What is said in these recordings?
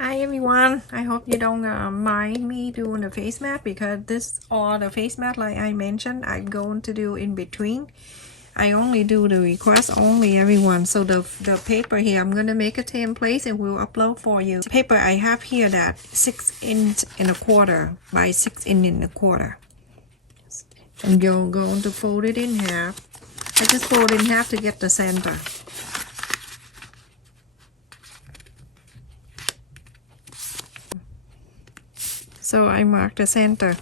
Hi everyone, I hope you don't mind me doing a face mask because this all the face mask like I mentioned I'm going to do in between. I only do the request only everyone. So the paper here I'm gonna make a template and we'll upload for you. The paper I have here that 6 inch and a quarter by 6 inch and a quarter. And you're going to fold it in half. I just fold it in half to get the center. So I mark the center.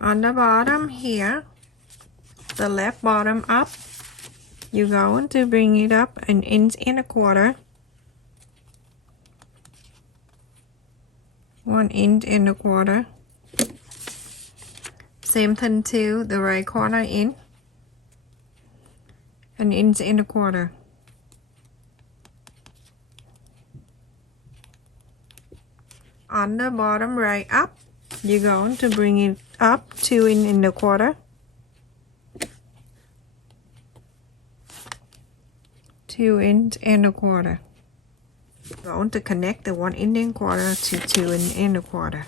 On the bottom here, the left bottom up, you're going to bring it up an inch and a quarter. 1 inch and a quarter. Same thing to the right corner in. An inch and a quarter. On the bottom right up, you're going to bring it up 2 inch and a quarter. 2 inch and a quarter. Going to connect the 1 inch and a quarter to 2 inch and a quarter.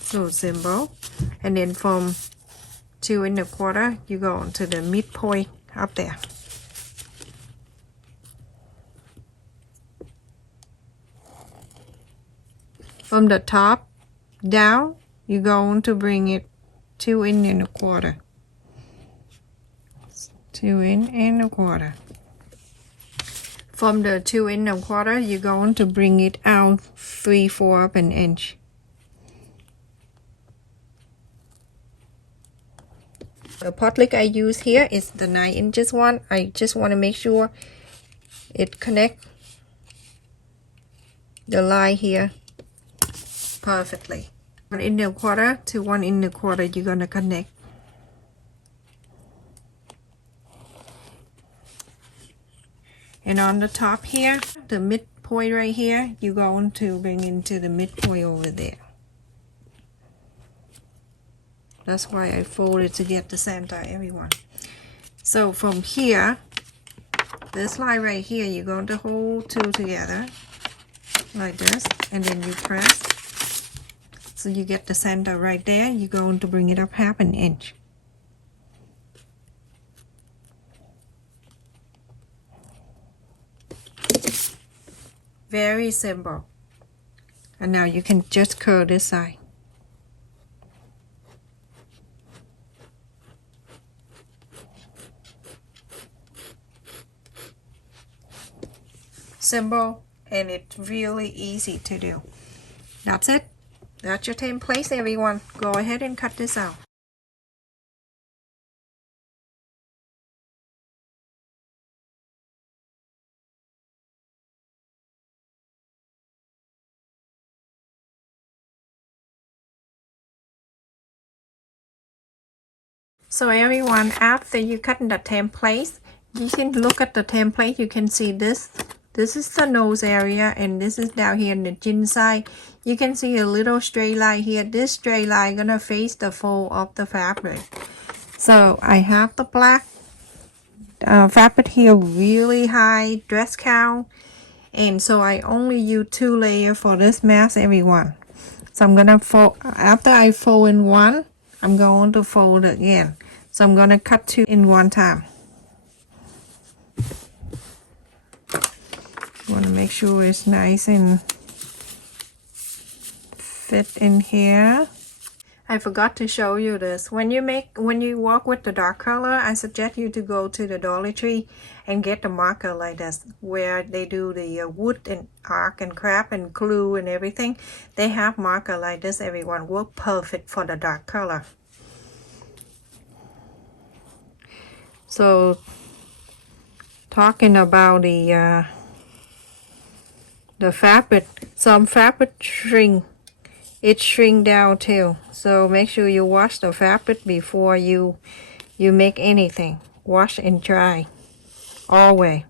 So simple. And then from 2 inch and a quarter, you go on to the midpoint up there. From the top down, you're going to bring it 2 inch and a quarter. 2 inch and a quarter. From the 2 inch and a quarter, you're going to bring it out 3/4 of an inch. The potlick I use here is the 9 inches one. I just want to make sure it connects the line here perfectly. 1 inch and a quarter to 1 inch and a quarter, you're gonna connect. And on the top here, the midpoint right here, you're going to bring into the midpoint over there. That's why I folded to get the center, everyone. So from here, this line right here, you're going to hold two together like this, and then you press. So you get the center right there. You're going to bring it up 1/2 inch. Very simple. And now you can just curl this side. Simple, and it's really easy to do. That's it. That's your template, everyone. Go ahead and cut this out. So everyone, after you cut the template, you can look at the template. You can see this. This is the nose area, and this is down here in the chin side. You can see a little straight line here. This straight line gonna face the fold of the fabric. So I have the black fabric here, really high dress count, and so I only use 2 layers for this mask, everyone. So I'm gonna fold. After I fold in one, I'm going to fold again. So I'm gonna cut 2 in one time. Want to make sure it's nice and fit in here. I forgot to show you this. When you work with the dark color, I suggest you to go to the Dollar Tree and get the marker like this, where they do the wood and arc and craft and glue and everything. They have marker like this, everyone. Work perfect for the dark color. So talking about the fabric, some fabric shrink down too, so make sure you wash the fabric before you make anything. Wash and dry always.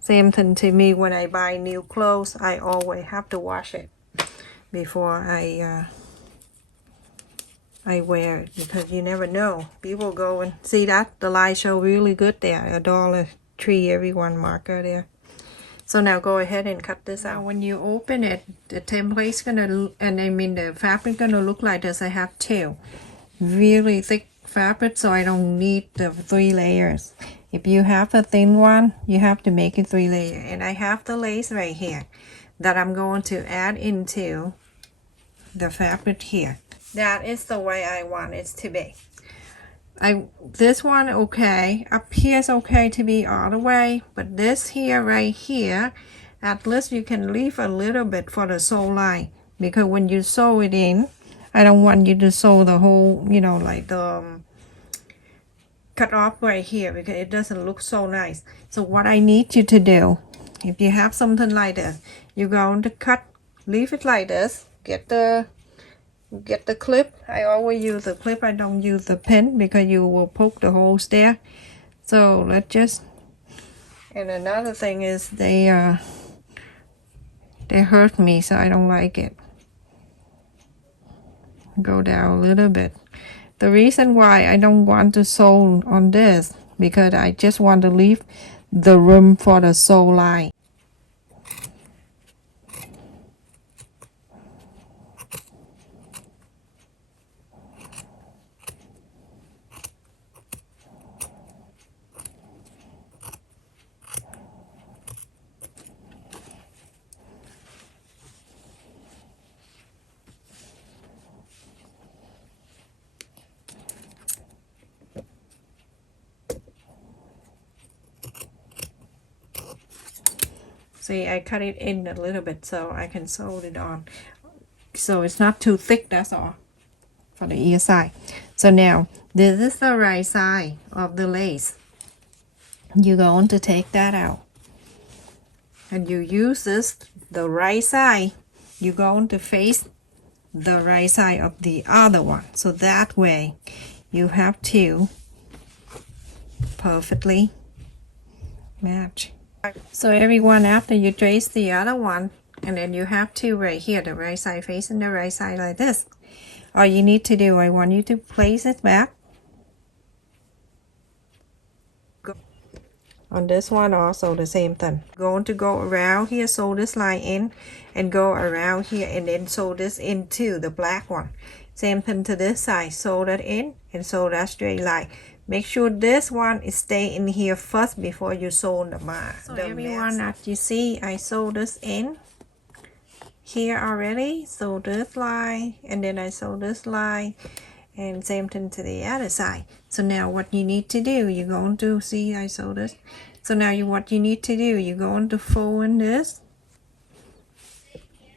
Same thing to me when I buy new clothes. I always have to wash it before I I wear it because you never know. People go and see that the light show really good there. $1.03 everyone marker there. So now go ahead and cut this out. When you open it, the template's gonna, and I mean the fabric gonna look like this. I have two really thick fabric, so I don't need the 3 layers. If you have a thin one, you have to make it 3 layers. And I have the lace right here that I'm going to add into the fabric here. That is the way I want it to be. This one okay, up here is okay to be all the way, but this here right here, at least you can leave a little bit for the sew line, because when you sew it in, I don't want you to sew the whole, you know, like the cut off right here, because it doesn't look so nice. So what I need you to do, if you have something like this, you're going to cut, leave it like this, get the clip. I always use the clip, I don't use the pin because you will poke the holes there. So let's just, and another thing is they hurt me, so I don't like it. Go down a little bit. The reason why I don't want to sew on this, because I just want to leave the room for the sew line. See, I cut it in a little bit so I can sew it on. So it's not too thick, that's all, for the ear side. So now, this is the right side of the lace. You're going to take that out. And you use this, the right side, you're going to face the right side of the other one. So that way, you have to perfectly match. So everyone, after you trace the other one, and then you have to right here, the right side facing the right side like this. All you need to do, I want you to place it back. On this one also the same thing. Going to go around here, sew this line in, and go around here and then sew this into the black one. Same thing to this side, sew that in and sew that straight line. Make sure this one is stay in here first before you sew the mask. So everyone, as you see, I sew this in here already. Sew this line, and then I sew this line, and same thing to the other side. So now what you need to do, you're going to see I sew this. So now what you need to do, you're going to fold in this.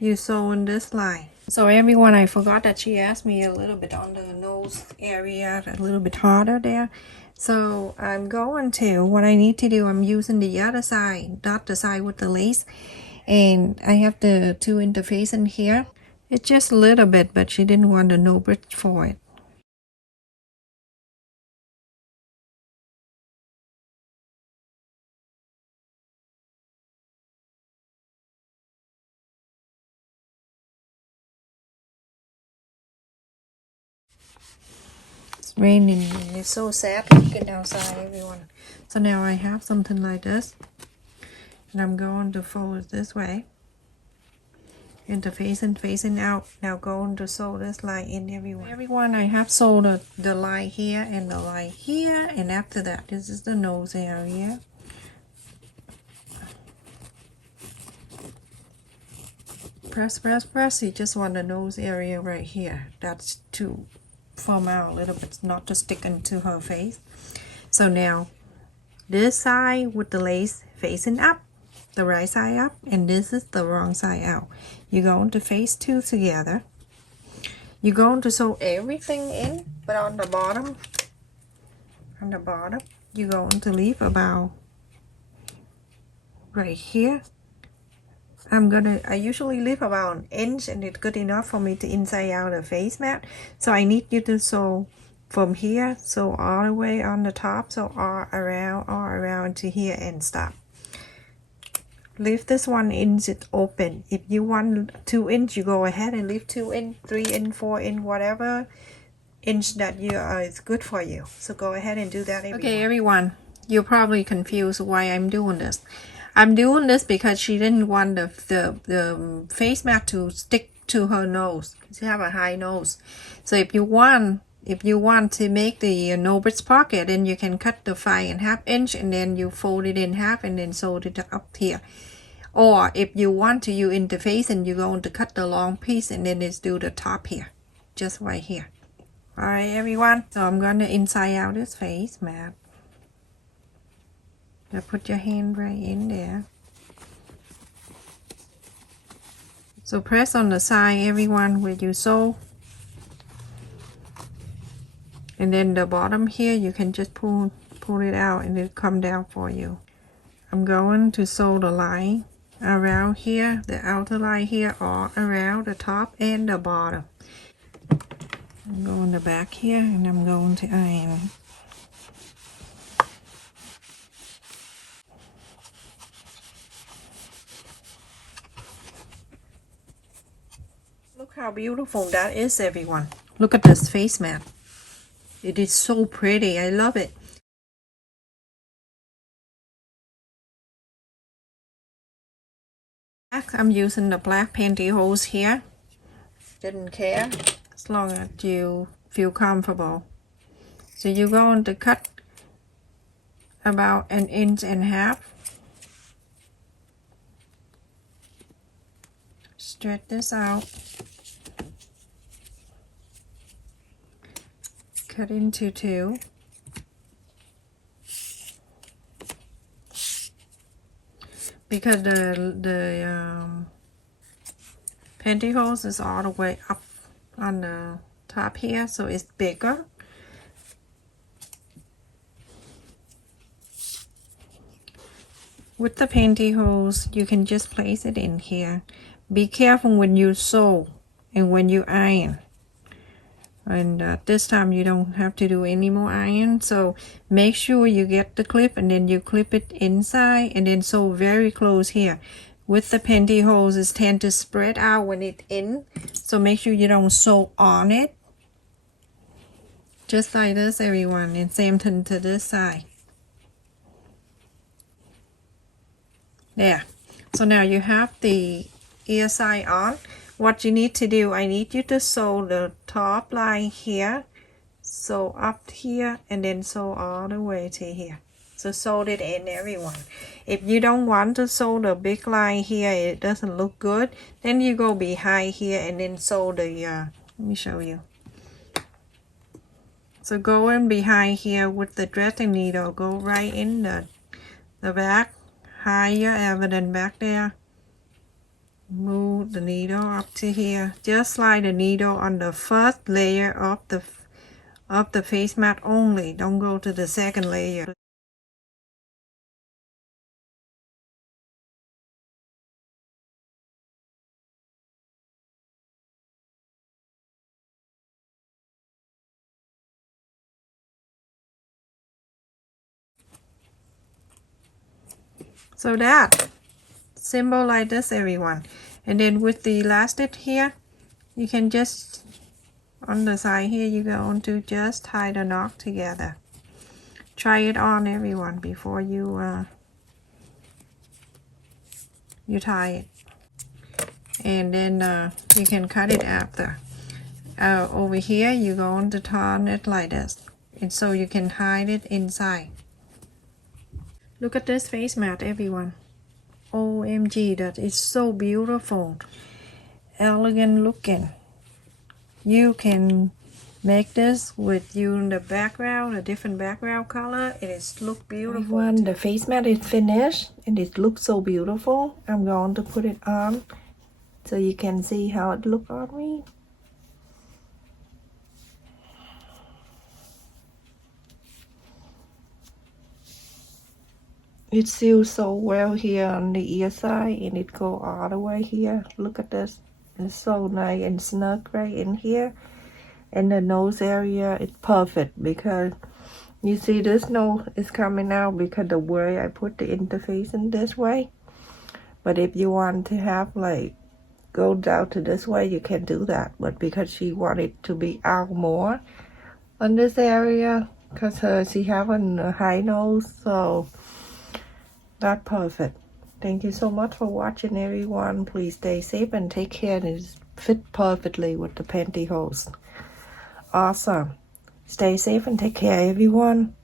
You sew in this line. So everyone, I forgot that she asked me a little bit on the nose area, a little bit harder there. So I'm going to, what I need to do, I'm using the other side, not the side with the lace. And I have the 2 interface in here. It's just a little bit, but she didn't want the no bridge for it. It's raining and it's so sad looking outside, everyone. So now I have something like this, and I'm going to fold it this way, interface and facing out. Now going to sew this line in, everyone. I have sewed the line here and the line here, and after that, this is the nose area. Press, press, press. You just want the nose area right here. That's to form out a little bit, not to stick into her face. So now this side with the lace facing up, the right side up, and this is the wrong side out. You're going to face 2 together. You're going to sew everything in, but on the bottom, you're going to leave about right here. I usually leave about 1 inch, and it's good enough for me to inside out the face mat. So I need you to sew from here, sew all the way on the top, so all around to here and stop. Leave this 1 inch open. If you want 2 inch, you go ahead and leave 2 inch, 3 inch, 4 inch, whatever inch that is good for you. So go ahead and do that, everyone. Okay, everyone, you're probably confused why I'm doing this. I'm doing this because she didn't want the face mask to stick to her nose. She have a high nose. So if you want to make the nose pocket, then you can cut the 5.5 inch and then you fold it in half and then sew it up here. Or if you want to use interface and you're going to cut the long piece and then just do the top here, just right here. Alright, everyone, so I'm going to inside out this face mask. Just put your hand right in there. So press on the side, everyone, where you sew. And then the bottom here, you can just pull it out and it'll come down for you. I'm going to sew the line around here, the outer line here, all around the top and the bottom. I'm going the back here and I'm going to iron. Look how beautiful that is, everyone. Look at this face mask. It is so pretty. I love it. I'm using the black pantyhose here. Didn't care as long as you feel comfortable. So you're going to cut about 1.5 inches. Stretch this out. Cut into 2. Because the pantyhose is all the way up on the top here, so it's bigger. With the pantyhose, you can just place it in here. Be careful when you sew and when you iron. And this time you don't have to do any more iron, so make sure you get the clip and then you clip it inside and then sew very close here. With the pantyhose, it tends to spread out when it's in, so make sure you don't sew on it. Just like this, everyone, and same thing to this side. There. So now you have the ear side on. What you need to do, I need you to sew the top line here, sew up here, and then sew all the way to here. So sew it in, everyone. If you don't want to sew the big line here, it doesn't look good, then you go behind here and then sew the, let me show you. So go in behind here with the threading needle, go right in the back, higher evident back there. Move the needle up to here. Just slide the needle on the first layer of the face mask only. Don't go to the second layer. So that symbol like this, everyone. And then with the elastic here, you can just on the side here, you're going to just tie the knot together. Try it on, everyone, before you tie it. And then you can cut it after. Over here, you're going to turn it like this, and so you can hide it inside. Look at this face mask, everyone. OMG, that is so beautiful, elegant looking. You can make this with you the background, a different background color. It is look beautiful. Everyone, the face mask is finished and it looks so beautiful. I'm going to put it on so you can see how it looks on me. It seals so well here on the ear side and it go all the way here. Look at this. It's so nice and snug right in here. And the nose area is perfect because you see this nose is coming out because the way I put the interface in this way. But if you want to have like go down to this way, you can do that. But because she wanted to be out more, on this area because she have a high nose, so that's perfect. Thank you so much for watching, everyone. Please stay safe and take care. And it fit perfectly with the pantyhose. Awesome. Stay safe and take care, everyone.